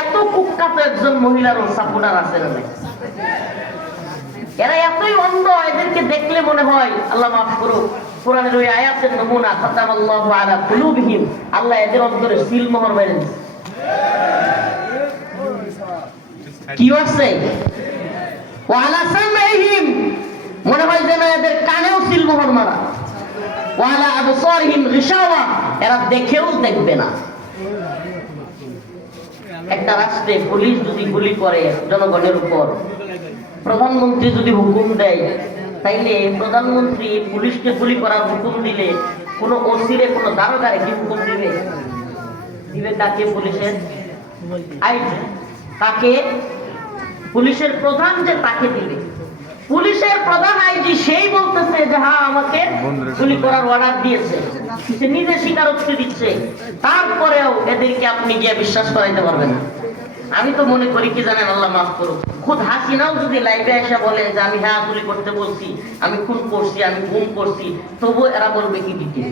এত কুখ্যাত একজন মহিলার সাপোর্টার আছে না? এরা এতই অন্ধ, এদেরকে দেখলে মনে হয় আল্লাহ মাফ করুক, কোরআনের ওই আয়াতের নমুনা খাতামাল্লাহু আলা কুলুবিহিম, আল্লাহ এদের অন্তরে সিলমোহর মেরে দিয়েছে। কি হচ্ছে? ওয়ালা সামঈহিম, মনে হয় যেন এদের কানেও সিলমোহর মারা। ওয়ালা আবসারিহিম গিশাওয়া, এরা দেখেও দেখবে না। একটা রাষ্ট্রে পুলিশ যদি গুলি করে জনগণের উপর, প্রধানমন্ত্রী যদি হুকুম দেয়, তাইলে প্রধানমন্ত্রী পুলিশকে গুলি করার হুকুম দিলে কোন ওসিরে কোন দারোগারে কি হুকুম দিবে? দিবে কাকে? পুলিশের আইজি। তাকে পুলিশের প্রধান যে তাকে দিবে। পুলিশের প্রধান আইজি সেই বলতেছে যে হ্যাঁ আমাকে গুলি করার অর্ডার দিয়েছে, সে নিজে স্বীকারোক্তি দিচ্ছে। তারপরেও এদেরকে আপনি গিয়ে বিশ্বাস করাইতে পারবেন না। আমি তো মনে করি কি জানেন, আল্লাহ মাফ করুক, খুদ হাসিনাও যদি লাইভে এসে বলে যে আমি হ্যাঁ গুলি করতে বলছি, আমি খুন করছি, আমি গুম করছি, তবু এরা বলবে কি দিতে?